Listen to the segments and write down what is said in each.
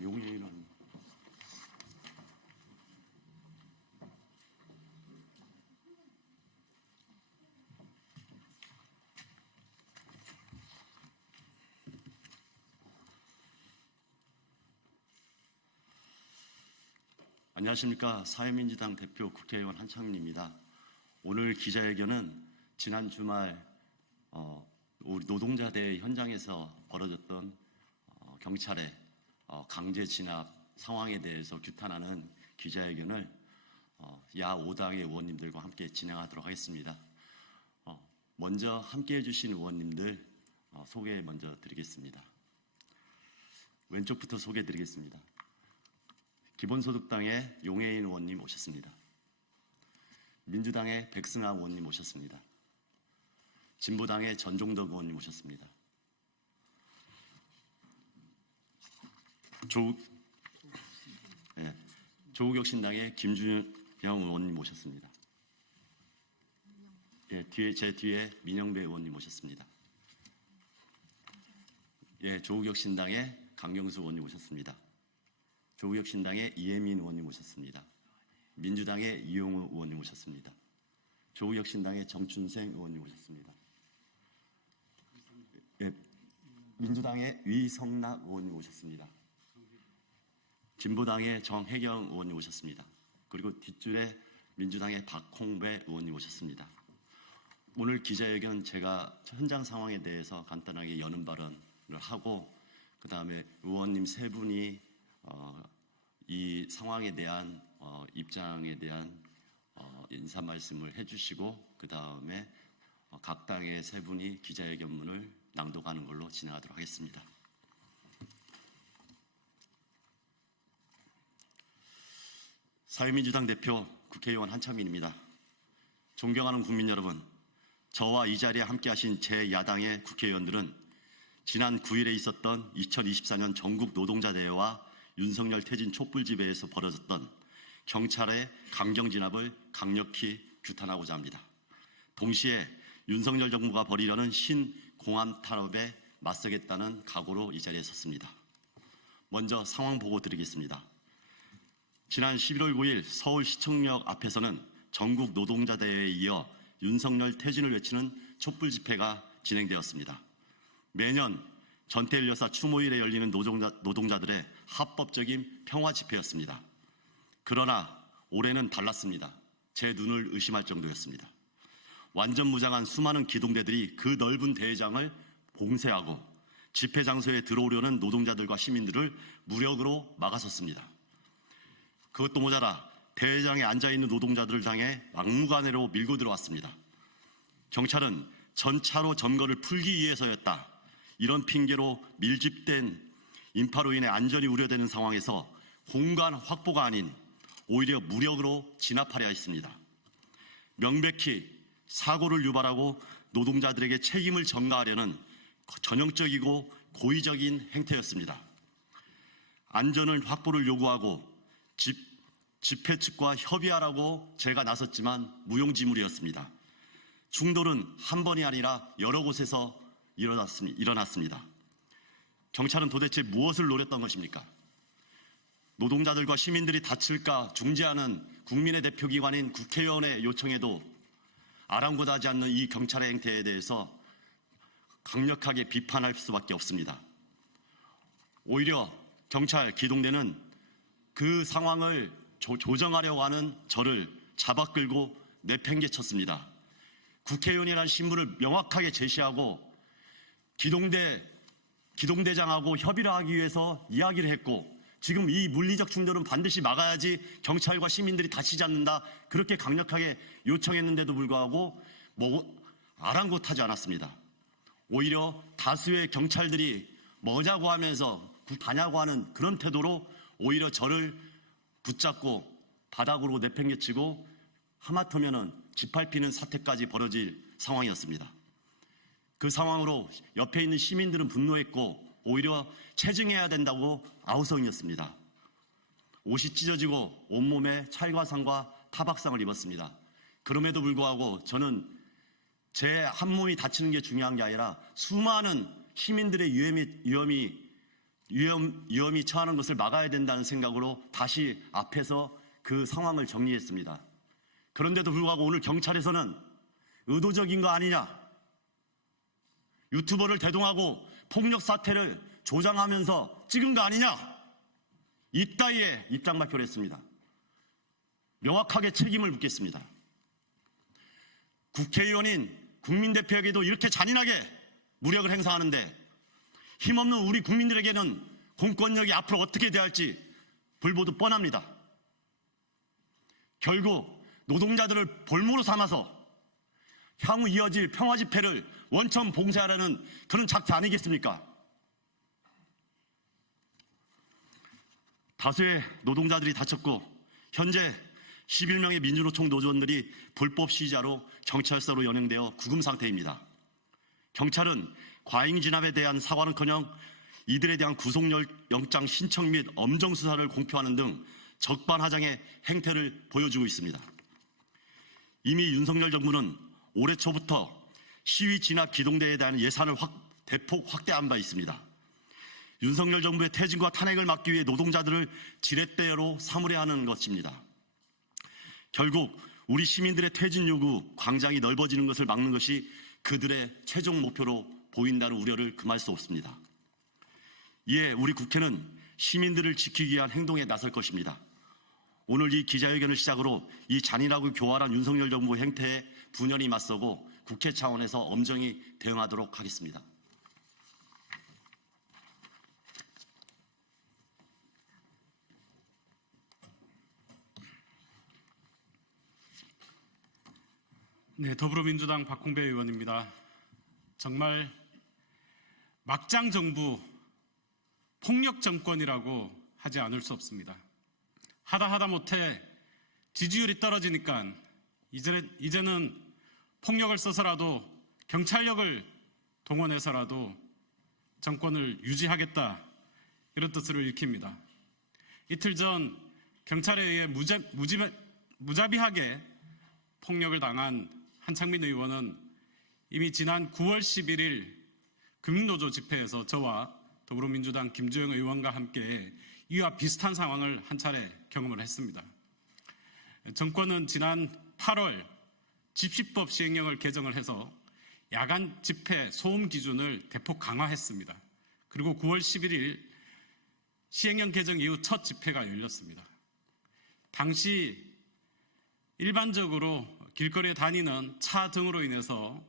용해인은 안녕하십니까. 사회민주당 대표 국회의원 한창민입니다. 오늘 기자회견은 지난 주말 우리 노동자대 현장에서 벌어졌던 경찰의 강제 진압 상황에 대해서 규탄하는 기자회견을 야 5당의 의원님들과 함께 진행하도록 하겠습니다. 먼저 함께해 주신 의원님들 소개 먼저 드리겠습니다. 왼쪽부터 소개해 드리겠습니다. 기본소득당의 용해인 의원님 오셨습니다. 민주당의 백승아 의원님 오셨습니다. 진보당의 전종덕 의원님 오셨습니다. 조국혁신당의 김준영 의원님 오셨습니다. 제 뒤에 민영배 의원님 오셨습니다. 조국혁신당의 강경수 의원님 오셨습니다. 조국혁신당의 이혜민 의원님 오셨습니다. 민주당의 이용우 의원님 오셨습니다. 조국혁신당의 정춘생 의원님 오셨습니다. 민주당의 위성락 의원님 오셨습니다. 진보당의 정혜경 의원님 오셨습니다. 그리고 뒷줄에 민주당의 박홍배 의원님 오셨습니다. 오늘 기자회견 제가 현장 상황에 대해서 간단하게 여는 발언을 하고 그 다음에 의원님 세 분이 이 상황에 대한 입장에 대한 인사 말씀을 해주시고 그 다음에 각 당의 세 분이 기자회견문을 낭독하는 걸로 진행하도록 하겠습니다. 사회민주당 대표 국회의원 한창민입니다. 존경하는 국민 여러분, 저와 이 자리에 함께하신 제 야당의 국회의원들은 지난 9일에 있었던 2024년 전국 노동자 대회와 윤석열 퇴진 촛불 집회에서 벌어졌던 경찰의 강경 진압을 강력히 규탄하고자 합니다. 동시에 윤석열 정부가 벌이려는 신공안 탄압에 맞서겠다는 각오로 이 자리에 섰습니다. 먼저 상황 보고 드리겠습니다. 지난 11월 9일 서울시청역 앞에서는 전국 노동자 대회에 이어 윤석열 퇴진을 외치는 촛불 집회가 진행되었습니다. 매년 전태일 여사 추모일에 열리는 노동자들의 합법적인 평화 집회였습니다. 그러나 올해는 달랐습니다. 제 눈을 의심할 정도였습니다. 완전 무장한 수많은 기동대들이 그 넓은 대회장을 봉쇄하고 집회 장소에 들어오려는 노동자들과 시민들을 무력으로 막아섰습니다. 그것도 모자라 대회장에 앉아있는 노동자들을 향해 막무가내로 밀고 들어왔습니다. 경찰은 전차로 점거를 풀기 위해서였다. 이런 핑계로 밀집된 인파로 인해 안전이 우려되는 상황에서 공간 확보가 아닌 오히려 무력으로 진압하려 했습니다. 명백히 사고를 유발하고 노동자들에게 책임을 전가하려는 전형적이고 고의적인 행태였습니다. 안전을 확보를 요구하고 집회 측과 협의하라고 제가 나섰지만 무용지물이었습니다. 충돌은 한 번이 아니라 여러 곳에서 일어났습니다. 경찰은 도대체 무엇을 노렸던 것입니까? 노동자들과 시민들이 다칠까 중재하는 국민의 대표기관인 국회의원의 요청에도 아랑곳하지 않는 이 경찰의 행태에 대해서 강력하게 비판할 수밖에 없습니다. 오히려 경찰 기동대는 그 상황을 조정하려고 하는 저를 잡아끌고 내팽개쳤습니다. 국회의원이라는 신분을 명확하게 제시하고 기동대장하고 협의를 하기 위해서 이야기를 했고 지금 이 물리적 충돌은 반드시 막아야지 경찰과 시민들이 다치지 않는다. 그렇게 강력하게 요청했는데도 불구하고 아랑곳하지 않았습니다. 오히려 다수의 경찰들이 뭐냐고 하면서 가냐고 하는 그런 태도로 오히려 저를 붙잡고 바닥으로 내팽개치고 하마터면은 짓밟히는 사태까지 벌어질 상황이었습니다. 그 상황으로 옆에 있는 시민들은 분노했고 오히려 체증해야 된다고 아우성이었습니다. 옷이 찢어지고 온몸에 찰과상과 타박상을 입었습니다. 그럼에도 불구하고 저는 제 한 몸이 다치는 게 중요한 게 아니라 수많은 시민들의 위험이 위험이 처하는 것을 막아야 된다는 생각으로 다시 앞에서 그 상황을 정리했습니다. 그런데도 불구하고 오늘 경찰에서는 의도적인 거 아니냐, 유튜버를 대동하고 폭력 사태를 조장하면서 찍은 거 아니냐, 이따위의 입장 발표를 했습니다. 명확하게 책임을 묻겠습니다. 국회의원인 국민대표에게도 이렇게 잔인하게 무력을 행사하는데 힘없는 우리 국민들에게는 공권력이 앞으로 어떻게 대할지 불보듯 뻔합니다. 결국 노동자들을 볼모로 삼아서 향후 이어질 평화 집회를 원천 봉쇄하라는 그런 작태 아니겠습니까? 다수의 노동자들이 다쳤고 현재 11명의 민주노총 노조원들이 불법 시위자로 경찰서로 연행되어 구금 상태입니다. 경찰은 과잉 진압에 대한 사과는커녕 이들에 대한 구속영장 신청 및 엄정 수사를 공표하는 등 적반하장의 행태를 보여주고 있습니다. 이미 윤석열 정부는 올해 초부터 시위 진압 기동대에 대한 예산을 대폭 확대한 바 있습니다. 윤석열 정부의 퇴진과 탄핵을 막기 위해 노동자들을 지렛대로 삼으려 하는 것입니다. 결국 우리 시민들의 퇴진 요구, 광장이 넓어지는 것을 막는 것이 그들의 최종 목표로 보인다는 우려를 금할 수 없습니다. 이에 우리 국회는 시민들을 지키기 위한 행동에 나설 것입니다. 오늘 이 기자회견을 시작으로 이 잔인하고 교활한 윤석열 정부 행태에 분연히 맞서고 국회 차원에서 엄정히 대응하도록 하겠습니다. 네, 더불어민주당 박홍배 의원입니다. 정말 막장 정부, 폭력 정권이라고 하지 않을 수 없습니다. 하다 못해 지지율이 떨어지니까 이제는 폭력을 써서라도 경찰력을 동원해서라도 정권을 유지하겠다, 이런 뜻을 읽힙니다. 이틀 전 경찰에 의해 무자비하게 폭력을 당한 한창민 의원은 이미 지난 9월 11일 금융노조 집회에서 저와 더불어민주당 김주영 의원과 함께 이와 비슷한 상황을 한 차례 경험을 했습니다. 정권은 지난 8월 집시법 시행령을 개정을 해서 야간 집회 소음 기준을 대폭 강화했습니다. 그리고 9월 11일 시행령 개정 이후 첫 집회가 열렸습니다. 당시 일반적으로 길거리에 다니는 차 등으로 인해서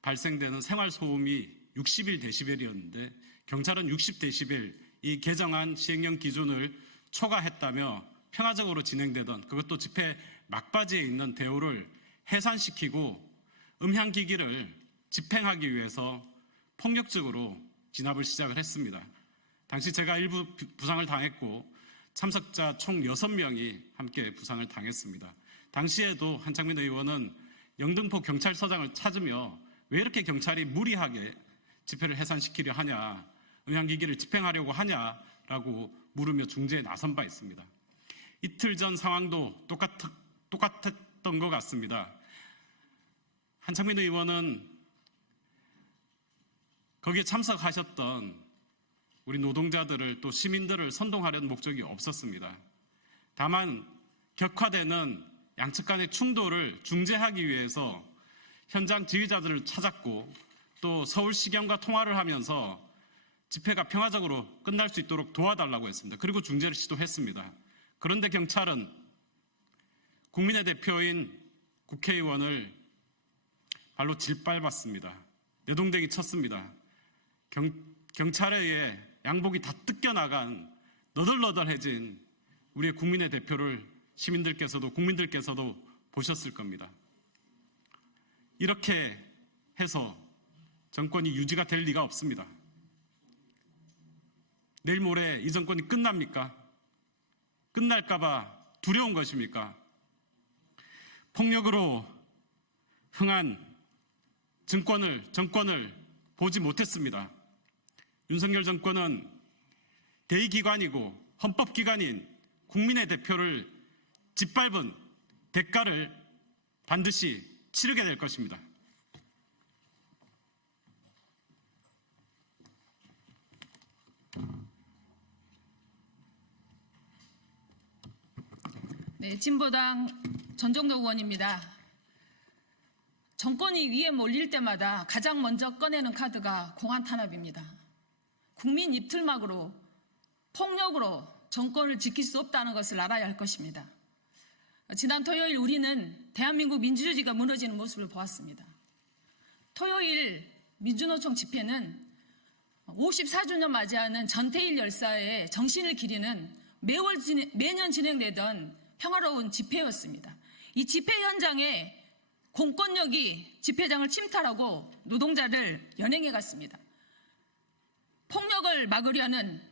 발생되는 생활소음이 61데시벨이었는데 경찰은 60데시벨, 이 개정안 시행령 기준을 초과했다며 평화적으로 진행되던, 그것도 집회 막바지에 있는 대우를 해산시키고 음향기기를 집행하기 위해서 폭력적으로 진압을 시작을 했습니다. 당시 제가 일부 부상을 당했고 참석자 총 6명이 함께 부상을 당했습니다. 당시에도 한창민 의원은 영등포 경찰서장을 찾으며 왜 이렇게 경찰이 무리하게 집회를 해산시키려 하냐, 음향기기를 집행하려고 하냐라고 물으며 중재에 나선 바 있습니다. 이틀 전 상황도 똑같았던 것 같습니다. 한창민 의원은 거기에 참석하셨던 우리 노동자들을 또 시민들을 선동하려는 목적이 없었습니다. 다만 격화되는 양측 간의 충돌을 중재하기 위해서 현장 지휘자들을 찾았고 또 서울시경과 통화를 하면서 집회가 평화적으로 끝날 수 있도록 도와달라고 했습니다. 그리고 중재를 시도했습니다. 그런데 경찰은 국민의 대표인 국회의원을 발로 짓밟았습니다. 내동댕이 쳤습니다. 경찰에 의해 양복이 다 뜯겨나간 너덜너덜해진 우리의 국민의 대표를 시민들께서도 국민들께서도 보셨을 겁니다. 이렇게 해서 정권이 유지가 될 리가 없습니다. 내일 모레 이 정권이 끝납니까? 끝날까봐 두려운 것입니까? 폭력으로 흥한 정권을 보지 못했습니다. 윤석열 정권은 대의기관이고 헌법기관인 국민의 대표를 짓밟은 대가를 반드시 치르게 될 것입니다. 네, 진보당 전정도 의원입니다. 정권이 위에 몰릴 때마다 가장 먼저 꺼내는 카드가 공안 탄압입니다. 국민 입틀막으로 폭력으로 정권을 지킬 수 없다는 것을 알아야 할 것입니다. 지난 토요일 우리는 대한민국 민주주의가 무너지는 모습을 보았습니다. 토요일 민주노총 집회는 54주년 맞이하는 전태일 열사의 정신을 기리는 매년 진행되던 평화로운 집회였습니다. 이 집회 현장에 공권력이 집회장을 침탈하고 노동자를 연행해 갔습니다. 폭력을 막으려는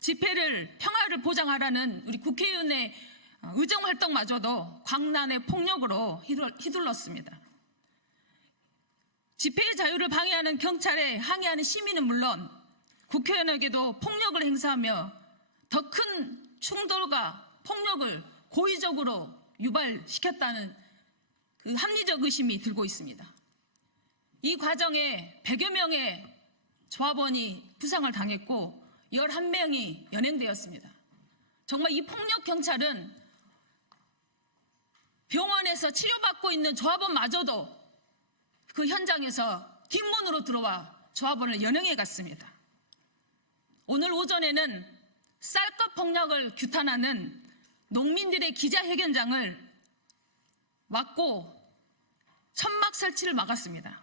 집회를 평화를 보장하라는 우리 국회의원의 의정활동마저도 광란의 폭력으로 휘둘렀습니다. 집회의 자유를 방해하는 경찰에 항의하는 시민은 물론 국회의원에게도 폭력을 행사하며 더 큰 충돌과 폭력을 고의적으로 유발시켰다는 그 합리적 의심이 들고 있습니다. 이 과정에 100여 명의 조합원이 부상을 당했고 11명이 연행되었습니다. 정말 이 폭력 경찰은 병원에서 치료받고 있는 조합원마저도 그 현장에서 뒷문으로 들어와 조합원을 연행해 갔습니다. 오늘 오전에는 쌀값 폭력을 규탄하는 농민들의 기자회견장을 막고 천막 설치를 막았습니다.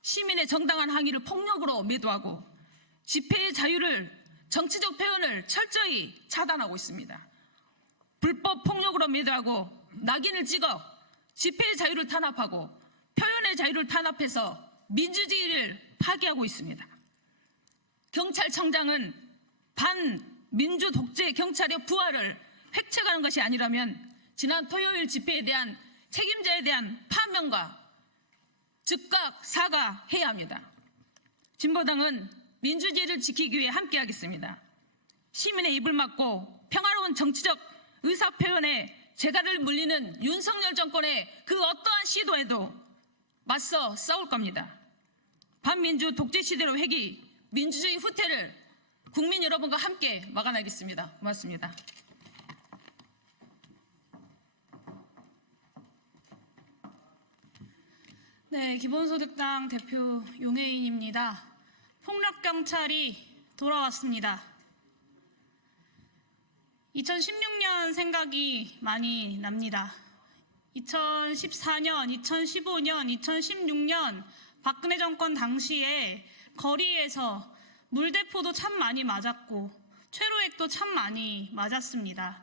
시민의 정당한 항의를 폭력으로 매도하고 집회의 자유를, 정치적 표현을 철저히 차단하고 있습니다. 불법 폭력으로 매도하고 낙인을 찍어 집회의 자유를 탄압하고 표현의 자유를 탄압해서 민주주의를 파괴하고 있습니다. 경찰청장은 반민주 독재 경찰의 부활을 획책하는 것이 아니라면 지난 토요일 집회에 대한 책임자에 대한 파면과 즉각 사과해야 합니다. 진보당은 민주주의를 지키기 위해 함께하겠습니다. 시민의 입을 막고 평화로운 정치적 의사표현에 재갈을 물리는 윤석열 정권의 그 어떠한 시도에도 맞서 싸울 겁니다. 반민주 독재 시대로 회귀, 민주주의 후퇴를 국민 여러분과 함께 막아내겠습니다. 고맙습니다. 네, 기본소득당 대표 용혜인입니다. 폭력경찰이 돌아왔습니다. 2016년 생각이 많이 납니다. 2014년, 2015년, 2016년 박근혜 정권 당시에 거리에서 물대포도 참 많이 맞았고 최루액도 참 많이 맞았습니다.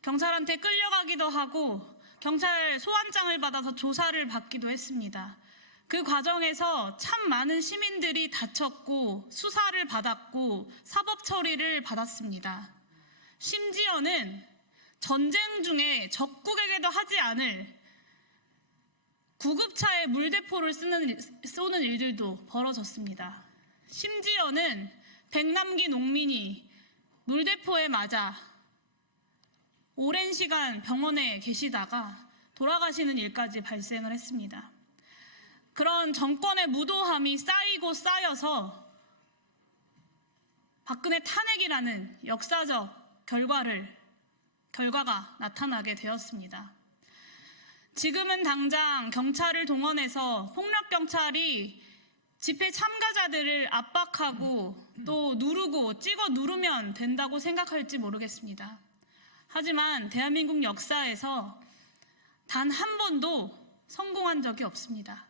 경찰한테 끌려가기도 하고 경찰 소환장을 받아서 조사를 받기도 했습니다. 그 과정에서 참 많은 시민들이 다쳤고 수사를 받았고 사법 처리를 받았습니다. 심지어는 전쟁 중에 적국에게도 하지 않을 구급차에 물대포를 쏘는 일들도 벌어졌습니다. 심지어는 백남기 농민이 물대포에 맞아 오랜 시간 병원에 계시다가 돌아가시는 일까지 발생을 했습니다. 그런 정권의 무도함이 쌓이고 쌓여서 박근혜 탄핵이라는 역사적 결과가 나타나게 되었습니다. 지금은 당장 경찰을 동원해서 폭력경찰이 집회 참가자들을 압박하고 또 누르고 찍어 누르면 된다고 생각할지 모르겠습니다. 하지만 대한민국 역사에서 단 한 번도 성공한 적이 없습니다.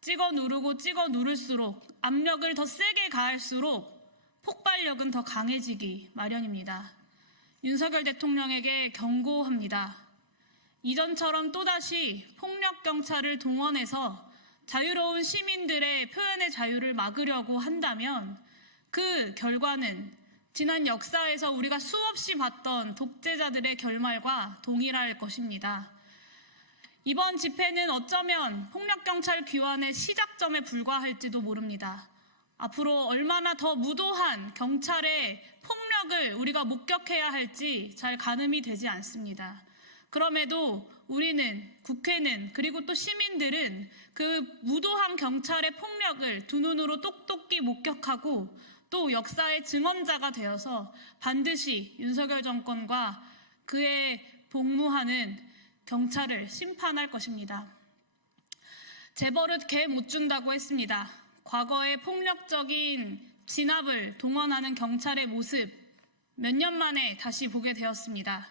찍어 누르고 찍어 누를수록 압력을 더 세게 가할수록 폭발력은 더 강해지기 마련입니다. 윤석열 대통령에게 경고합니다. 이전처럼 또다시 폭력경찰을 동원해서 자유로운 시민들의 표현의 자유를 막으려고 한다면 그 결과는 지난 역사에서 우리가 수없이 봤던 독재자들의 결말과 동일할 것입니다. 이번 집회는 어쩌면 폭력경찰 귀환의 시작점에 불과할지도 모릅니다. 앞으로 얼마나 더 무도한 경찰의 폭력을 우리가 목격해야 할지 잘 가늠이 되지 않습니다. 그럼에도 우리는, 국회는, 그리고 또 시민들은 그 무도한 경찰의 폭력을 두 눈으로 똑똑히 목격하고 또 역사의 증언자가 되어서 반드시 윤석열 정권과 그의 복무하는 경찰을 심판할 것입니다. 재벌은 개 못 준다고 했습니다. 과거의 폭력적인 진압을 동원하는 경찰의 모습 몇 년 만에 다시 보게 되었습니다.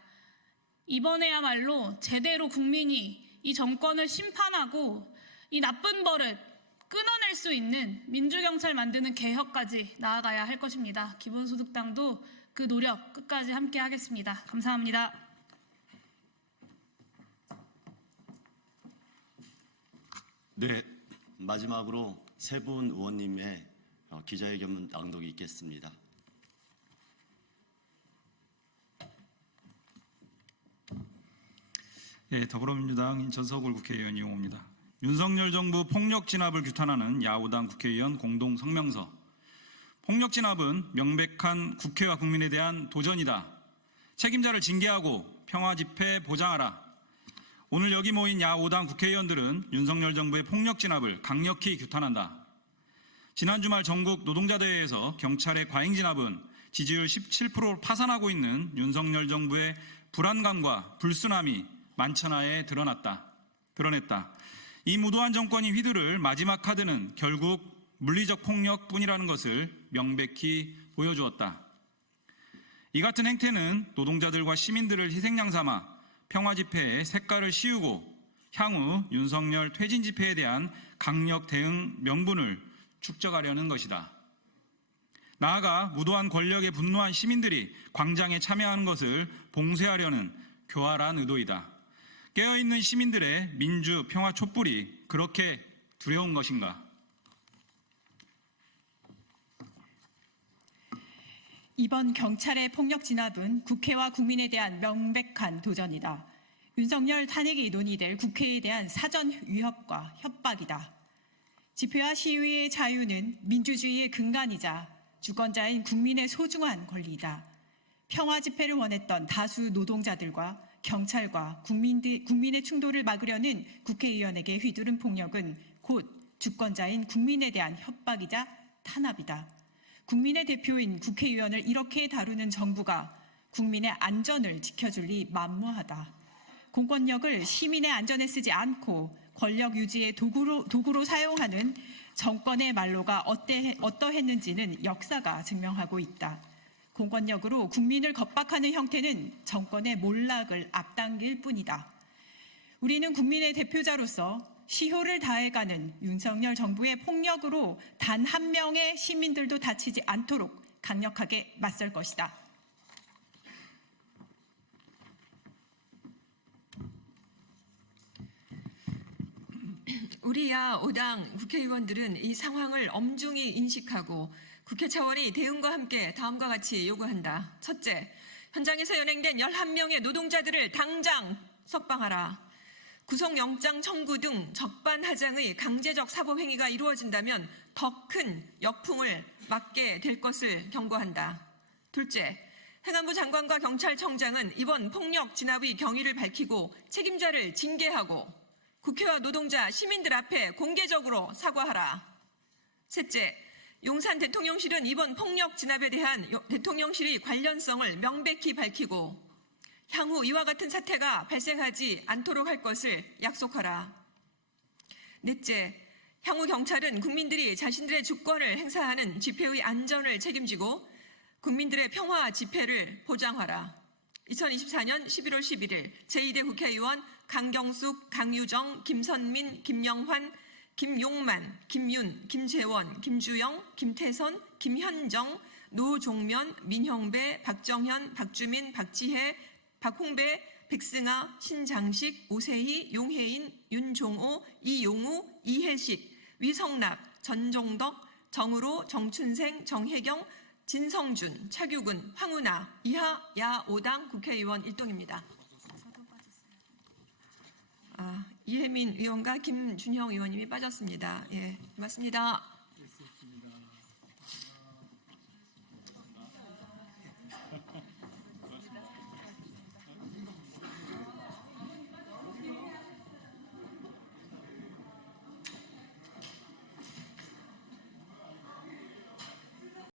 이번에야말로 제대로 국민이 이 정권을 심판하고 이 나쁜 버릇 끊어낼 수 있는 민주경찰 만드는 개혁까지 나아가야 할 것입니다. 기본소득당도 그 노력 끝까지 함께 하겠습니다. 감사합니다. 네, 마지막으로 세 분 의원님의 기자회견 낭독이 있겠습니다. 예, 더불어민주당 인천서울 국회의원 이용호입니다. 윤석열 정부 폭력 진압을 규탄하는 야오당 국회의원 공동 성명서. 폭력 진압은 명백한 국회와 국민에 대한 도전이다. 책임자를 징계하고 평화 집회 보장하라. 오늘 여기 모인 야오당 국회의원들은 윤석열 정부의 폭력 진압을 강력히 규탄한다. 지난 주말 전국 노동자대회에서 경찰의 과잉 진압은 지지율 17%로 파산하고 있는 윤석열 정부의 불안감과 불순함이 만천하에 드러냈다. 이 무도한 정권이 휘두를 마지막 카드는 결국 물리적 폭력뿐이라는 것을 명백히 보여주었다. 이 같은 행태는 노동자들과 시민들을 희생양 삼아 평화 집회에 색깔을 씌우고 향후 윤석열 퇴진 집회에 대한 강력 대응 명분을 축적하려는 것이다. 나아가 무도한 권력에 분노한 시민들이 광장에 참여하는 것을 봉쇄하려는 교활한 의도이다. 깨어있는 시민들의 민주 평화 촛불이 그렇게 두려운 것인가? 이번 경찰의 폭력 진압은 국회와 국민에 대한 명백한 도전이다. 윤석열 탄핵이 논의될 국회에 대한 사전 위협과 협박이다. 집회와 시위의 자유는 민주주의의 근간이자 주권자인 국민의 소중한 권리이다. 평화 집회를 원했던 다수 노동자들과 경찰과 국민의 충돌을 막으려는 국회의원에게 휘두른 폭력은 곧 주권자인 국민에 대한 협박이자 탄압이다. 국민의 대표인 국회의원을 이렇게 다루는 정부가 국민의 안전을 지켜줄 리 만무하다. 공권력을 시민의 안전에 쓰지 않고 권력 유지의 도구로 사용하는 정권의 말로가 어떠했는지는 역사가 증명하고 있다. 공권력으로 국민을 겁박하는 형태는 정권의 몰락을 앞당길 뿐이다. 우리는 국민의 대표자로서 시효를 다해가는 윤석열 정부의 폭력으로 단 한 명의 시민들도 다치지 않도록 강력하게 맞설 것이다. 우리 야오당 국회의원들은 이 상황을 엄중히 인식하고 국회 차원이 대응과 함께 다음과 같이 요구한다. 첫째, 현장에서 연행된 11명의 노동자들을 당장 석방하라. 구속영장 청구 등 적반하장의 강제적 사법행위가 이루어진다면 더 큰 역풍을 맞게 될 것을 경고한다. 둘째, 행안부 장관과 경찰청장은 이번 폭력 진압의 경위를 밝히고 책임자를 징계하고 국회와 노동자, 시민들 앞에 공개적으로 사과하라. 셋째, 용산 대통령실은 이번 폭력 진압에 대한 대통령실의 관련성을 명백히 밝히고 향후 이와 같은 사태가 발생하지 않도록 할 것을 약속하라. 넷째, 향후 경찰은 국민들이 자신들의 주권을 행사하는 집회의 안전을 책임지고 국민들의 평화 집회를 보장하라. 2024년 11월 11일 제2대 국회의원 강경숙, 강유정, 김선민, 김영환, 김용만, 김윤, 김재원, 김주영, 김태선, 김현정, 노종면, 민형배, 박정현, 박주민, 박지혜, 박홍배, 백승아, 신장식, 오세희, 용혜인, 윤종호, 이용우, 이혜식, 위성락, 전종덕, 정으로, 정춘생, 정혜경, 진성준, 차규근, 황운하, 이하 야오당 국회의원 일동입니다. 이혜민 의원과 김준형 의원님이 빠졌습니다. 예, 맞습니다.